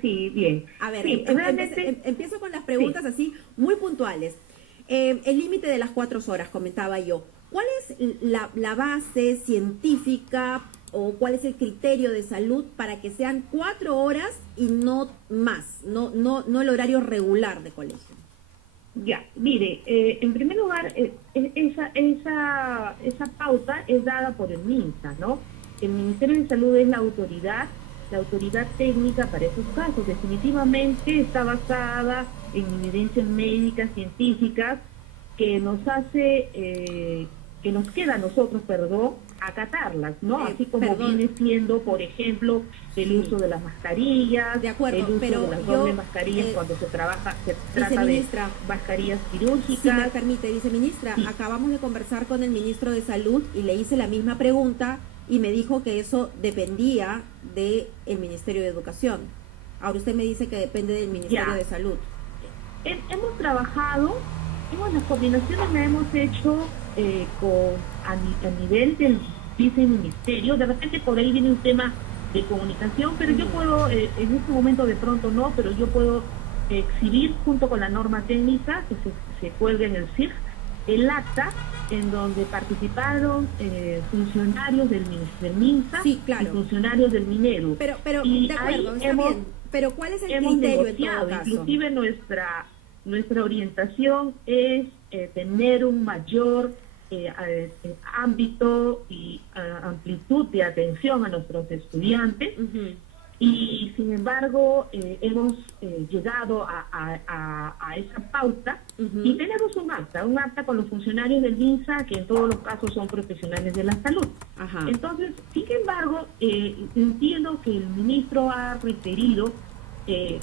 Sí, bien. A ver, Sí, realmente, empiezo con las sí, preguntas así, muy puntuales. El límite de las 4 horas, comentaba yo. ¿Cuál es la base científica o cuál es el criterio de salud para que sean 4 horas y no más, no el horario regular de colegio? ya. Mire, en primer lugar, esa pauta es dada por el MINSA, ¿no? El Ministerio de Salud es la autoridad técnica para esos casos. Definitivamente está basada en evidencias médicas, científicas, que nos hace, que nos queda a nosotros, perdón, acatarlas, ¿no? Así como Perdón, viene siendo, por ejemplo, el sí, uso de las mascarillas, de el acuerdo, uso de pero las dobles yo, mascarillas cuando se trata de viceministra, mascarillas si me quirúrgicas. permite, viceministra, Sí, acabamos de conversar con el ministro de Salud y le hice la misma pregunta y me dijo que eso dependía del Ministerio de Educación. Ahora usted me dice que depende del Ministerio ya. de Salud. Hemos trabajado, las coordinaciones las hemos hecho a nivel del viceministerio. De repente por ahí viene un tema de comunicación, pero yo Ujú. puedo, en este momento de pronto no, pero yo puedo exhibir junto con la norma técnica que se cuelga en el CIF el acta en donde participaron funcionarios del MINSA Sí, y claro. funcionarios del MINEDU. Pero, Y de ahí acuerdo, está bien. Pero ¿cuál es el hemos criterio en todo negociado, caso? inclusive nuestra orientación es tener un mayor ámbito y amplitud de atención a nuestros estudiantes, Ujú, y sin embargo hemos llegado a esa pauta y ujú. tenemos un acta con los funcionarios del MINSA que en todos los casos son profesionales de la salud. Ajá. Entonces, sin embargo, entiendo que el ministro ha referido eh,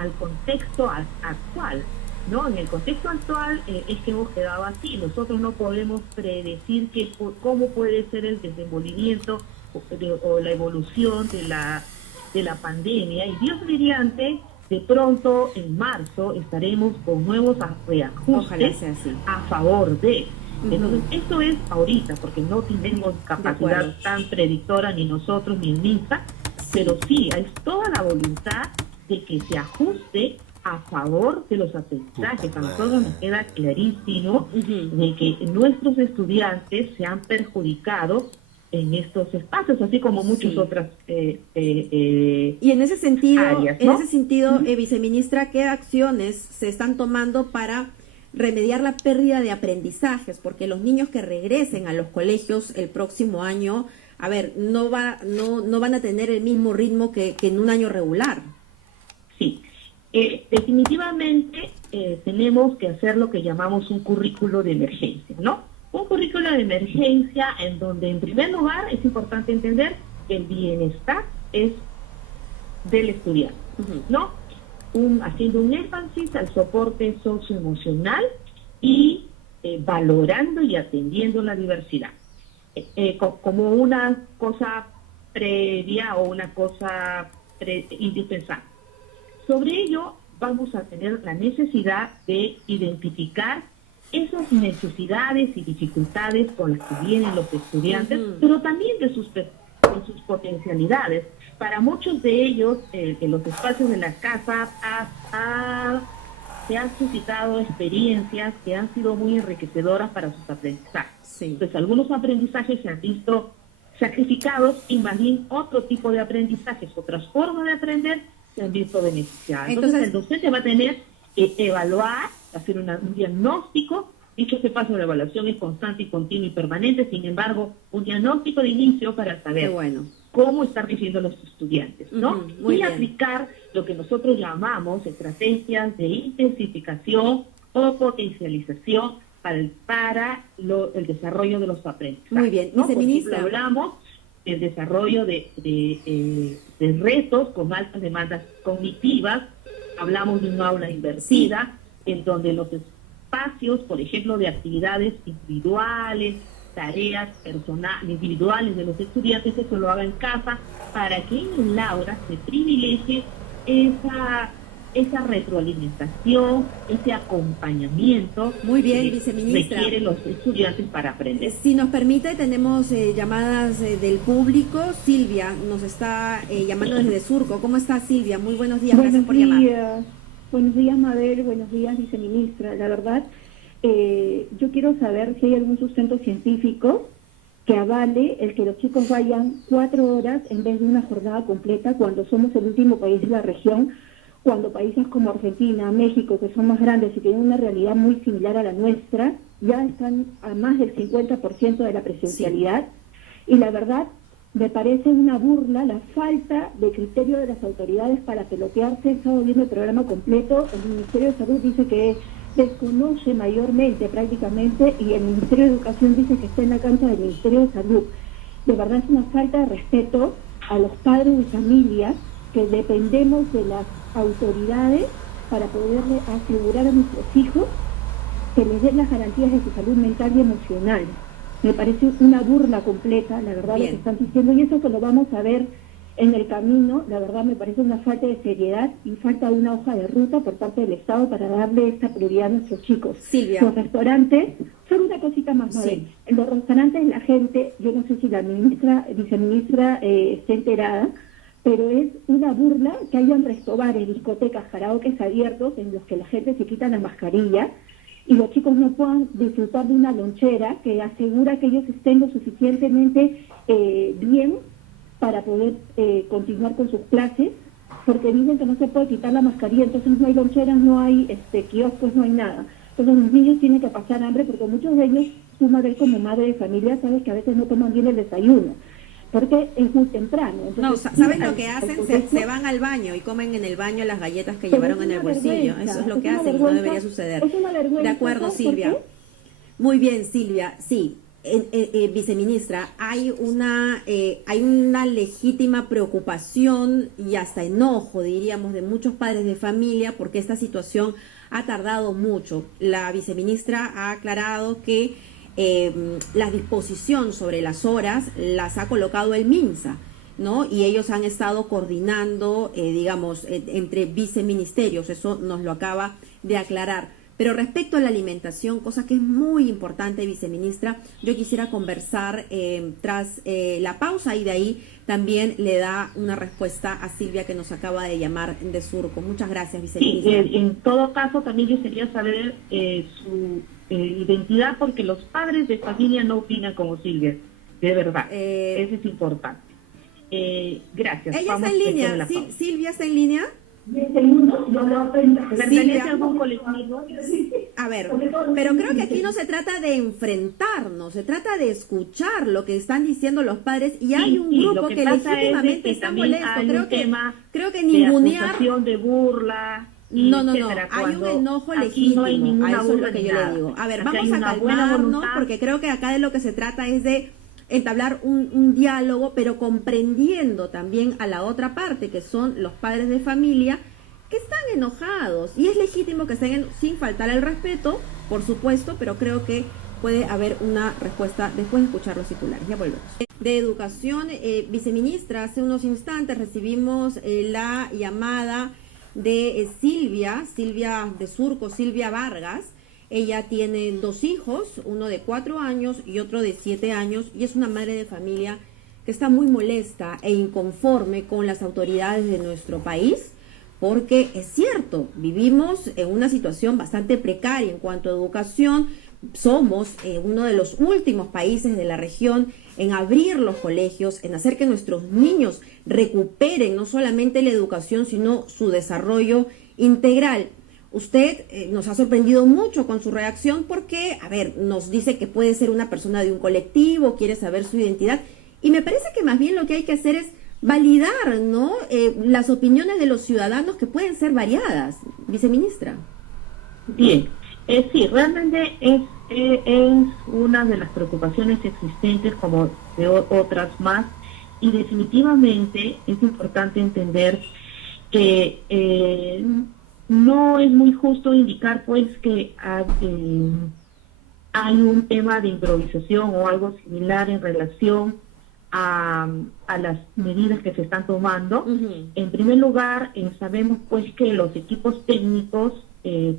al contexto actual, ¿no? En el contexto actual es que hemos quedado así. Nosotros no podemos predecir cómo puede ser el desenvolvimiento o la evolución de la pandemia. Y Dios mediante, de pronto en marzo estaremos con nuevos Ojalá reajustes sea así. a favor de. Ujú. Entonces, esto es ahorita, porque no tenemos De acuerdo. capacidad tan predictora ni nosotros ni el MINSA, Sí. pero sí, hay toda la voluntad de que se ajuste a favor de los aprendizajes. A nosotros nos queda clarísimo Ujú. de que nuestros estudiantes se han perjudicado en estos espacios, así como muchas Sí. otras Y áreas, en ese ¿no? sentido, Ujú. viceministra, ¿qué acciones se están tomando para remediar la pérdida de aprendizajes? Porque los niños que regresen a los colegios el próximo año, a ver, no van a tener el mismo ritmo que en un año regular. Sí, definitivamente tenemos que hacer lo que llamamos un currículo de emergencia, ¿no? Un currículo de emergencia en donde, en primer lugar, es importante entender que el bienestar es del estudiante, Ujú. ¿no? Haciendo un énfasis al soporte socioemocional y valorando y atendiendo la diversidad. Como una cosa previa o una cosa indispensable. Sobre ello, vamos a tener la necesidad de identificar esas necesidades y dificultades con las que vienen los estudiantes, Ujú. pero también de sus potencialidades. Para muchos de ellos, en los espacios de la casa, se han suscitado experiencias que han sido muy enriquecedoras para sus aprendizajes. Sí. Entonces, algunos aprendizajes se han visto sacrificados y más bien otro tipo de aprendizajes, otras formas de aprender se han visto beneficiadas. Entonces, Entonces, el docente va a tener que evaluar, hacer un diagnóstico. Dicho que paso, la evaluación es constante y continua y permanente. Sin embargo, un diagnóstico de inicio para qué saber bueno. cómo están recibiendo los estudiantes, ¿no? Ujú, muy Y bien. aplicar lo que nosotros llamamos estrategias de intensificación o potencialización para el desarrollo de los Muy aprendizajes, bien. ¿no? Por ejemplo, Viceministra, hablamos del desarrollo de retos con altas demandas cognitivas, hablamos de un aula sí. invertida, en donde los espacios, por ejemplo, de actividades individuales, tareas personales, individuales de los estudiantes, eso lo haga en casa, para que en el aula se privilegie esa esa retroalimentación, ese acompañamiento. Muy bien, viceministra. Requieren los estudiantes para aprender. Si nos permite, tenemos llamadas del público. Silvia nos está llamando desde Surco. ¿Cómo está, Silvia? Muy buenos días, gracias por llamar. Buenos días, Mabel, buenos días, viceministra. La verdad, yo quiero saber si hay algún sustento científico que avale el que los chicos vayan 4 horas en vez de una jornada completa cuando somos el último país de la región, cuando países como Argentina, México, que son más grandes y tienen una realidad muy similar a la nuestra, ya están a más del 50% de la presencialidad. Sí. Y la verdad, me parece una burla la falta de criterio de las autoridades para pelotearse. He estado viendo el programa completo. El Ministerio de Salud dice que desconoce mayormente prácticamente, y el Ministerio de Educación dice que está en la cancha del Ministerio de Salud. De verdad es una falta de respeto a los padres de familia, que dependemos de las autoridades para poderle asegurar a nuestros hijos que les den las garantías de su salud mental y emocional. Me parece una burla completa, la verdad, lo que están diciendo, y eso que lo vamos a ver en el camino. La verdad me parece una falta de seriedad y falta de una hoja de ruta por parte del Estado para darle esta prioridad a nuestros chicos. Silvia. Los restaurantes, solo una cosita más, Mabel. Sí. En los restaurantes la gente, yo no sé si la viceministra esté enterada, pero es una burla que hayan restobares, discotecas, karaokes abiertos en los que la gente se quita la mascarilla y los chicos no puedan disfrutar de una lonchera que asegura que ellos estén lo suficientemente bien para poder continuar con sus clases, porque dicen que no se puede quitar la mascarilla, entonces no hay loncheras, no hay kioscos, no hay nada. Entonces los niños tienen que pasar hambre, porque muchos de ellos, tú, Mabel, como madre de familia, sabes que a veces no toman bien el desayuno, porque es muy temprano. Entonces, no, ¿saben lo que hacen? Se van al baño y comen en el baño las galletas que llevaron en el bolsillo. Eso es lo que hacen y no debería suceder. Es una vergüenza. De acuerdo, Silvia. Muy bien, Silvia. Sí, viceministra, hay una legítima preocupación y hasta enojo, diríamos, de muchos padres de familia porque esta situación ha tardado mucho. La viceministra ha aclarado que la disposición sobre las horas las ha colocado el MINSA, ¿no? Y ellos han estado coordinando, digamos, entre viceministerios, eso nos lo acaba de aclarar. Pero respecto a la alimentación, cosa que es muy importante, viceministra, yo quisiera conversar tras la pausa y de ahí también le da una respuesta a Silvia que nos acaba de llamar de Surco. Muchas gracias, viceministra. Sí, en todo caso también yo quería saber su identidad, porque los padres de familia no opinan como Silvia, de verdad, eso es importante. Gracias. Ella está en línea, Silvia está en línea. Silvia, a ver, pero creo que aquí no se trata de enfrentarnos, se trata de escuchar lo que están diciendo los padres, y hay un grupo que legítimamente está molesto. Creo que ningunear de burla. No, hay un enojo legítimo, a eso es lo que yo le digo. A ver, vamos a calmarnos, porque creo que acá de lo que se trata es de entablar un diálogo, pero comprendiendo también a la otra parte, que son los padres de familia, que están enojados, y es legítimo que estén sin faltar el respeto, por supuesto, pero creo que puede haber una respuesta después de escuchar los titulares. Ya volvemos. De Educación, viceministra, hace unos instantes recibimos la llamada de Silvia de Surco, Silvia Vargas. Ella tiene 2 hijos, uno de 4 años y otro de 7 años, y es una madre de familia que está muy molesta e inconforme con las autoridades de nuestro país, porque es cierto, vivimos en una situación bastante precaria en cuanto a educación. Somos uno de los últimos países de la región en abrir los colegios, en hacer que nuestros niños recuperen no solamente la educación, sino su desarrollo integral. Usted nos ha sorprendido mucho con su reacción porque, a ver, nos dice que puede ser una persona de un colectivo, quiere saber su identidad, y me parece que más bien lo que hay que hacer es validar, ¿no? Las opiniones de los ciudadanos, que pueden ser variadas, viceministra. Bien, sí, realmente es una de las preocupaciones existentes, como de otras más, y definitivamente es importante entender que no es muy justo indicar pues que hay un tema de improvisación o algo similar en relación a las medidas que se están tomando. Ujú. En primer lugar, sabemos pues que los equipos técnicos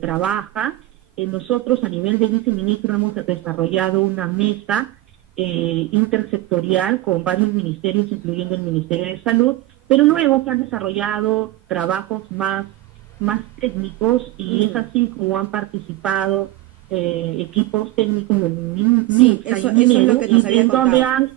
trabajan. Nosotros a nivel de viceministro hemos desarrollado una mesa intersectorial con varios ministerios, incluyendo el Ministerio de Salud, pero luego se han desarrollado trabajos más técnicos y es así como han participado equipos técnicos del MINSA eso y es lo MINEDU, que nos y había en contado.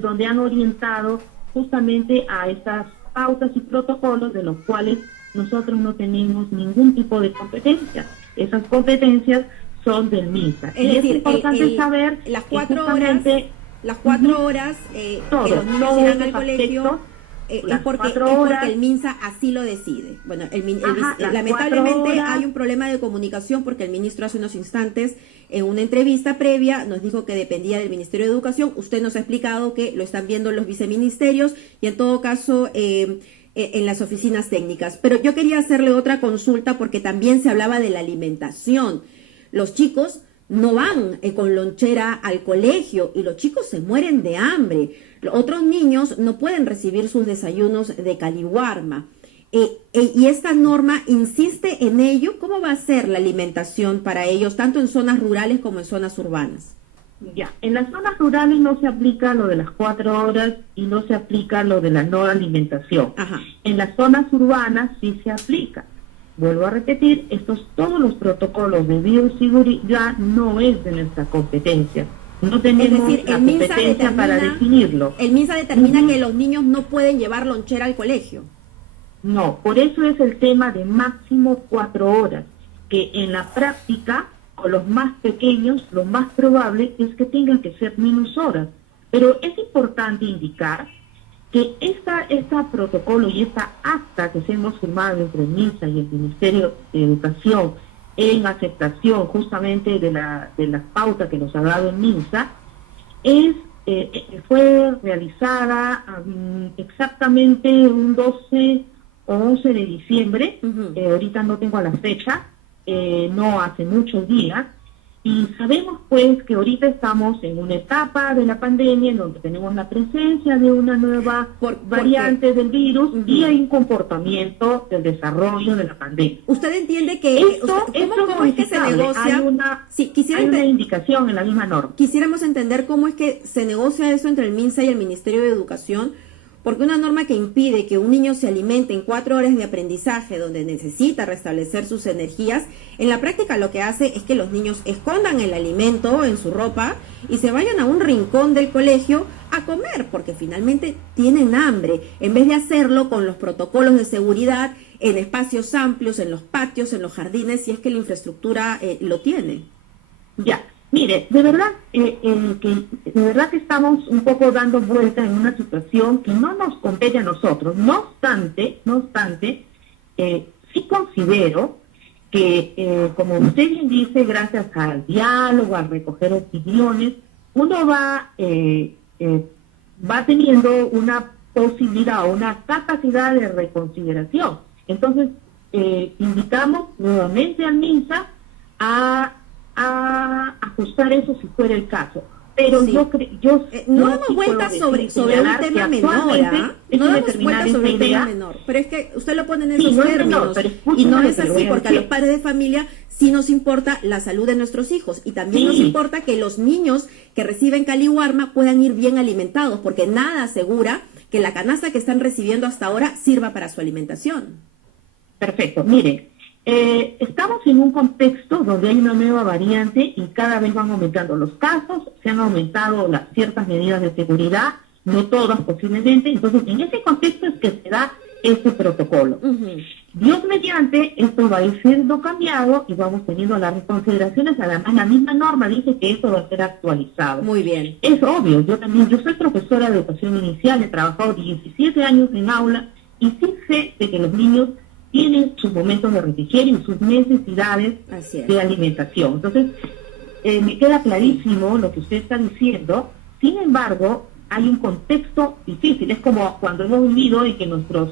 donde han orientado justamente a estas pautas y protocolos de los cuales nosotros no tenemos ningún tipo de competencia. Esas competencias son del MINSA. Es Y decir, es importante saber las que 4 justamente las 4 horas que todos los niños irán al esos colegio aspectos, es las porque 4 horas, el MINSA así lo decide. Bueno, Ajá, las lamentablemente 4 horas. hay un problema de comunicación porque el ministro hace unos instantes en una entrevista previa nos dijo que dependía del Ministerio de Educación. Usted nos ha explicado que lo están viendo los viceministerios y en todo caso en las oficinas técnicas. Pero yo quería hacerle otra consulta porque también se hablaba de la alimentación. Los chicos no van con lonchera al colegio y los chicos se mueren de hambre. Otros niños no pueden recibir sus desayunos de caliwarma. Y esta norma insiste en ello. ¿Cómo va a ser la alimentación para ellos, tanto en zonas rurales como en zonas urbanas? Ya, en las zonas rurales no se aplica lo de las 4 horas y no se aplica lo de la no alimentación. Ajá. En las zonas urbanas sí se aplica. Vuelvo a repetir, todos los protocolos de bioseguridad no es de nuestra competencia. No tenemos Es decir, la el MINSA competencia para definirlo. El MINSA determina Ujú. que los niños no pueden llevar lonchera al colegio. No, por eso es el tema de máximo 4 horas, que en la práctica, con los más pequeños, lo más probable es que tengan que ser menos horas. Pero es importante indicar que esta protocolo y esta acta que se hemos firmado entre el MINSA y el Ministerio de Educación en aceptación justamente de las pautas que nos ha dado el MINSA, fue realizada exactamente un 12 o 11 de diciembre, Ujú. ahorita no tengo la fecha, no hace muchos días, y sabemos pues que ahorita estamos en una etapa de la pandemia en donde tenemos la presencia de una nueva variante del virus Ujú. y hay un comportamiento del desarrollo de la pandemia. ¿Usted entiende que Esto cómo es que se modificable. negocia? Sí, quisiera hay una indicación en la misma norma. Quisiéramos entender cómo es que se negocia eso entre el MINSA y el Ministerio de Educación, porque una norma que impide que un niño se alimente en 4 horas de aprendizaje donde necesita restablecer sus energías, en la práctica lo que hace es que los niños escondan el alimento en su ropa y se vayan a un rincón del colegio a comer, porque finalmente tienen hambre, en vez de hacerlo con los protocolos de seguridad en espacios amplios, en los patios, en los jardines, si es que la infraestructura lo tiene. Ya. Mire, de verdad que estamos un poco dando vuelta en una situación que no nos compete a nosotros. No obstante, sí considero que, como usted bien dice, gracias al diálogo, a recoger opiniones, uno va teniendo una posibilidad o una capacidad de reconsideración. Entonces, invitamos nuevamente al MINSA a ajustar eso si fuera el caso. Pero sí. no damos vueltas sobre un tema menor, no damos vueltas sobre un tema menor, pero es que usted lo pone en esos términos y no es así, porque a los padres de familia sí nos importa la salud de nuestros hijos y también nos importa que los niños que reciben caliwarma puedan ir bien alimentados, porque nada asegura que la canasta que están recibiendo hasta ahora sirva para su alimentación. Perfecto, miren, estamos en un contexto donde hay una nueva variante y cada vez van aumentando los casos, se han aumentado ciertas medidas de seguridad, no todas posiblemente, entonces en ese contexto es que se da este protocolo. Uh-huh. Dios mediante, esto va a ir siendo cambiado y vamos teniendo las reconsideraciones, además la misma norma dice que esto va a ser actualizado. Muy bien. Es obvio, yo soy profesora de educación inicial, he trabajado 17 años en aula y sí sé de que los niños tienen sus momentos de refrigerio y sus necesidades de alimentación. Entonces, me queda clarísimo lo que usted está diciendo. Sin embargo, hay un contexto difícil. Es como cuando hemos vivido y que nuestros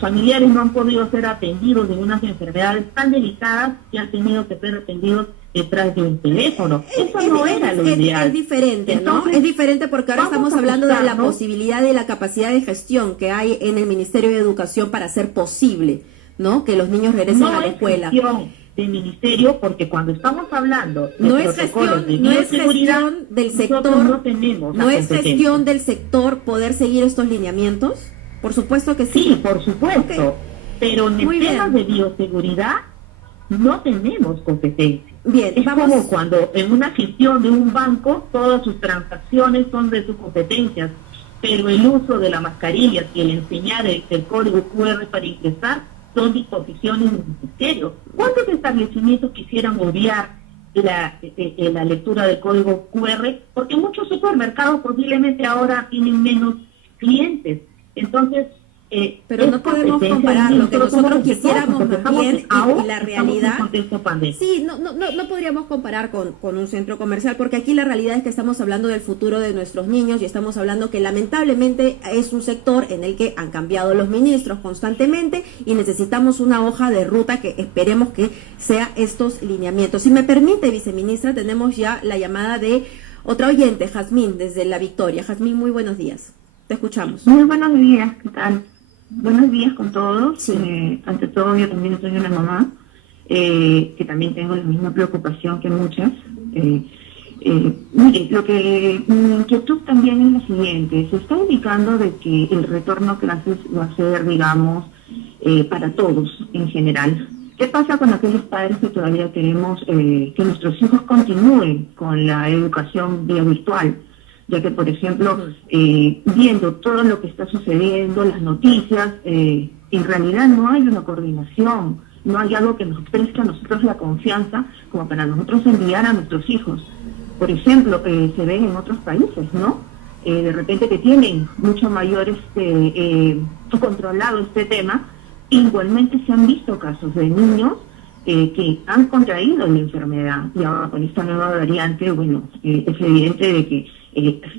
familiares no han podido ser atendidos de unas enfermedades tan delicadas que han tenido que ser atendidos detrás de un teléfono. Eso no era lo ideal. Es diferente, Entonces, ¿no? Es diferente porque ahora estamos hablando de la ¿no? posibilidad de la capacidad de gestión que hay en el Ministerio de Educación para hacer posible, ¿no? Que los niños regresen a la escuela. No es gestión del ministerio, porque cuando estamos hablando de No es protocolos de gestión, no es bioseguridad, gestión del nosotros sector, no tenemos la no es competencia. gestión del sector poder seguir estos lineamientos. Por supuesto que sí. Sí, por supuesto, Ok. pero en Muy temas de bien. bioseguridad no tenemos competencia. Bien, Es vamos. como cuando en una gestión de un banco todas sus transacciones son de sus competencias, pero el uso de la mascarilla y el enseñar el código QR para ingresar son disposiciones del ministerio. ¿Cuántos establecimientos quisieran obviar la lectura del código QR? Porque muchos supermercados posiblemente ahora tienen menos clientes. Entonces, Pero no podemos comparar lo que nosotros quisiéramos más bien y la realidad. Sí, no podríamos comparar con un centro comercial, porque aquí la realidad es que estamos hablando del futuro de nuestros niños y estamos hablando que lamentablemente es un sector en el que han cambiado los ministros constantemente y necesitamos una hoja de ruta que esperemos que sea estos lineamientos. Si me permite, viceministra, tenemos ya la llamada de otra oyente, Jazmín, desde La Victoria. Jazmín, muy buenos días. Te escuchamos. Muy buenos días, ¿qué tal? Buenos días con todos. Sí. Ante todo, yo también soy una mamá, que también tengo la misma preocupación que muchas. Mire, mi inquietud también es la siguiente. Se está indicando de que el retorno a clases va a ser, digamos, para todos en general. ¿Qué pasa con aquellos padres que todavía queremos que nuestros hijos continúen con la educación vía virtual? Ya que, por ejemplo, viendo todo lo que está sucediendo, las noticias, en realidad no hay una coordinación, no hay algo que nos preste a nosotros la confianza como para nosotros enviar a nuestros hijos. Por ejemplo, se ven en otros países, ¿no? De repente que tienen mucho mayor controlado este tema. Igualmente se han visto casos de niños que han contraído la enfermedad, y ahora con esta nueva variante, bueno, es evidente de que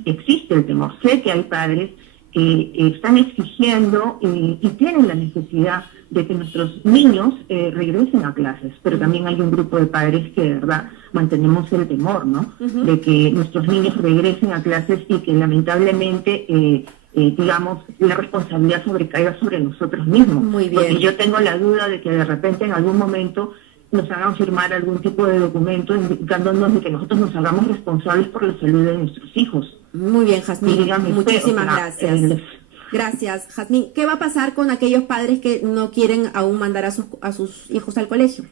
existe el temor. Sé que hay padres que están exigiendo y tienen la necesidad de que nuestros niños regresen a clases, pero también hay un grupo de padres que de verdad mantenemos el temor, ¿no? De que nuestros niños regresen a clases y que lamentablemente digamos, la responsabilidad sobrecaiga sobre nosotros mismos. Muy bien. Porque yo tengo la duda de que de repente en algún momento nos hagan firmar algún tipo de documento indicándonos de que nosotros nos hagamos responsables por la salud de nuestros hijos. Muy bien, Jazmín. Dígame usted, Muchísimas gracias. Gracias, Jazmín. ¿Qué va a pasar con aquellos padres que no quieren aún mandar a sus hijos al colegio?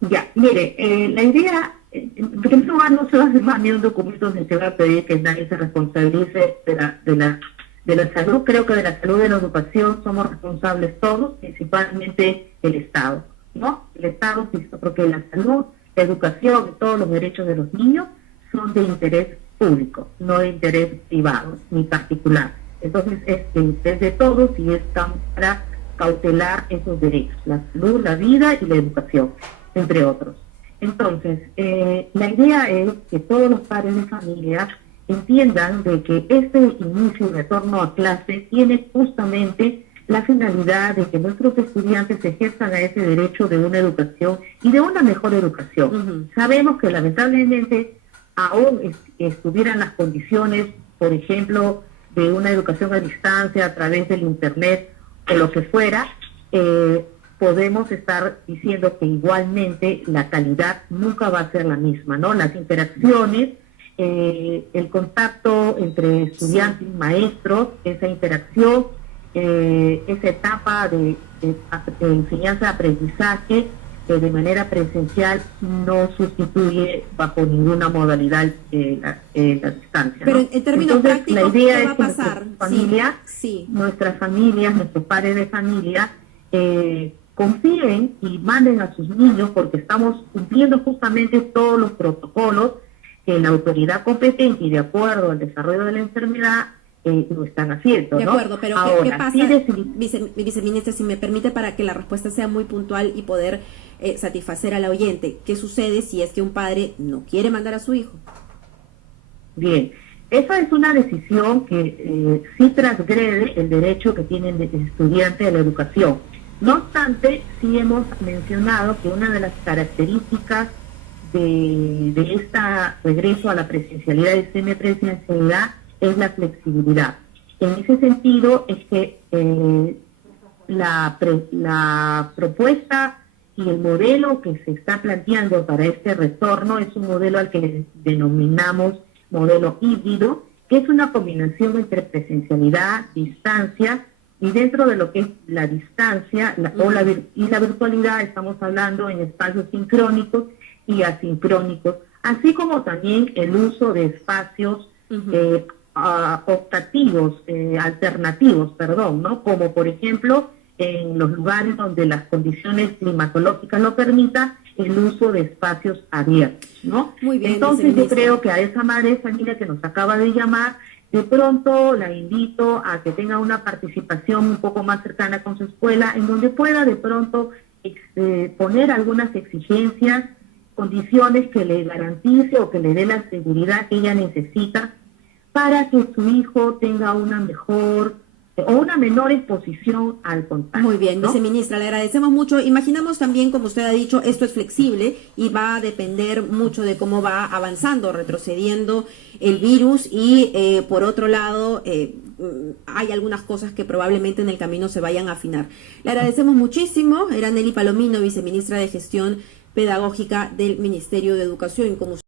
Ya, mire, la idea, en primer lugar, no se va a firmar ni un documento donde se va a pedir que nadie se responsabilice de la salud. Creo que de la salud de la educación somos responsables todos, principalmente el Estado, ¿no? El Estado, porque la salud, la educación y todos los derechos de los niños son de interés público, no de interés privado ni particular. Entonces es de interés de todos y están para cautelar esos derechos, la salud, la vida y la educación, entre otros. Entonces, la idea es que todos los padres de familia entiendan de que este inicio y retorno a clase tiene justamente la finalidad de que nuestros estudiantes ejerzan a ese derecho de una educación y de una mejor educación. Sabemos que lamentablemente aún estuvieran las condiciones, por ejemplo, de una educación a distancia a través del internet o lo que fuera, podemos estar diciendo que igualmente la calidad nunca va a ser la misma, ¿no? Las interacciones, el contacto entre estudiantes y maestros, esa interacción, esa etapa de enseñanza-aprendizaje de manera presencial no sustituye bajo ninguna modalidad la distancia, ¿no? Pero en términos prácticos, la idea ¿qué es va a que pasar? Nuestras familias, nuestros padres de familia, confíen y manden a sus niños, porque estamos cumpliendo justamente todos los protocolos que la autoridad competente y de acuerdo al desarrollo de la enfermedad lo están haciendo, De ¿no? acuerdo, pero ahora, ¿qué pasa, sí viceministra, si me permite, para que la respuesta sea muy puntual y poder satisfacer al oyente? ¿Qué sucede si es que un padre no quiere mandar a su hijo? Bien, esa es una decisión que sí transgrede el derecho que tiene el estudiante de la educación. No obstante, sí hemos mencionado que una de las características de esta regreso a la presencialidad y semipresencialidad es la flexibilidad. En ese sentido es que la propuesta y el modelo que se está planteando para este retorno es un modelo al que denominamos modelo híbrido, que es una combinación entre presencialidad, distancia, y dentro de lo que es la distancia y la virtualidad estamos hablando en espacios sincrónicos y asincrónicos, así como también el uso de espacios alternativos, ¿no? Como por ejemplo en los lugares donde las condiciones climatológicas lo permitan, el uso de espacios abiertos, ¿no? Muy bien, entonces yo creo que a esa madre familia que nos acaba de llamar, de pronto la invito a que tenga una participación un poco más cercana con su escuela, en donde pueda de pronto poner algunas exigencias, condiciones que le garantice o que le dé la seguridad que ella necesita para que su hijo tenga una mejor o una menor exposición al contagio. Muy bien, ¿no? viceministra, le agradecemos mucho. Imaginamos también, como usted ha dicho, esto es flexible y va a depender mucho de cómo va avanzando, retrocediendo el virus y por otro lado hay algunas cosas que probablemente en el camino se vayan a afinar. Le agradecemos muchísimo. Era Nelly Palomino, viceministra de Gestión Pedagógica del Ministerio de Educación. Como usted